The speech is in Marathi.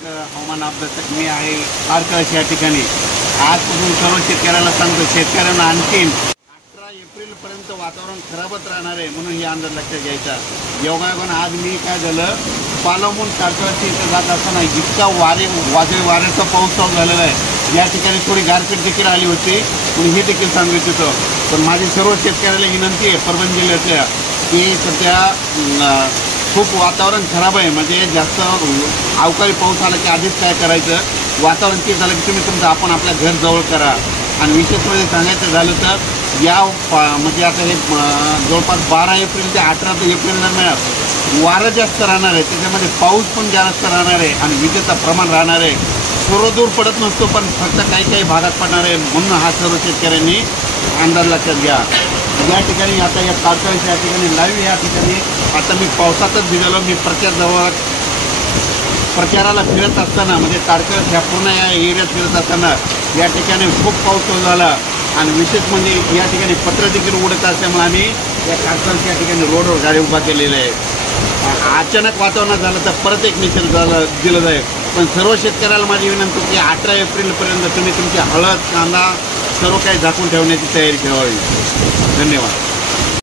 हवामान अभ्यासक मी आहे तारकळस या ठिकाणी। आजपासून सर्व शेतकऱ्याला सांगतो, शेतकऱ्यांना आणखीन 18 एप्रिलपर्यंत वातावरण खराबच राहणार आहे, म्हणून ही अंदाज लक्षात घ्यायचा। योगायोगानं आज मी काय झालं, पालवून तारकळस इथं जात असताना इतका वादळी वाऱ्याचा पाऊस चालू झालेला आहे। या ठिकाणी थोडी गारपीट देखील आली होती, पण हे देखील सांगू इच्छितो। पण माझी सर्व शेतकऱ्याला विनंती आहे परभणी जिल्ह्यातल्या की सध्या खूप वातावरण खराब आहे, म्हणजे जास्त अवकाळी पाऊस आला की आधीच काय करायचं, वातावरण ते झालं की तुम्ही तुमचं आपण आपल्या घर जवळ करा। आणि विशेष म्हणजे सांगायचं झालं तर या म्हणजे आता हे जवळपास 12 एप्रिल ते 18 एप्रिल दरम्यान वारं जास्त राहणार आहे, त्याच्यामध्ये पाऊस पण जास्त राहणार आहे आणि विजेचं प्रमाण राहणार आहे। सर्वदूर पडत नसतो, पण फक्त काही काही भागात पडणार आहे, म्हणून हा सर्व शेतकऱ्यांनी अंदाज लक्षात घ्या। या ठिकाणी आता या तारकळस या ठिकाणी लाईव्ह या ठिकाणी आता मी पावसातच भिजलो। मी प्रचाराला फिरत असताना म्हणजे तारकळस ह्या पूर्ण या एरियात फिरत असताना या ठिकाणी खूप पाऊस चालू झाला आणि विशेष म्हणजे या ठिकाणी पत्र देखील उडत असल्यामुळे आम्ही या तारकळस या ठिकाणी रोडवर गाडी उभा केलेली आहे। अचानक वातावरण झालं तर परत एक निषेध दिलं जाईल, पण सर्व शेतकऱ्याला माझी विनंती की 18 एप्रिलपर्यंत तुम्ही तुमची हळद, कांदा सर्व काही झाकून ठेवण्याची तयारी ठेवावी। धन्यवाद।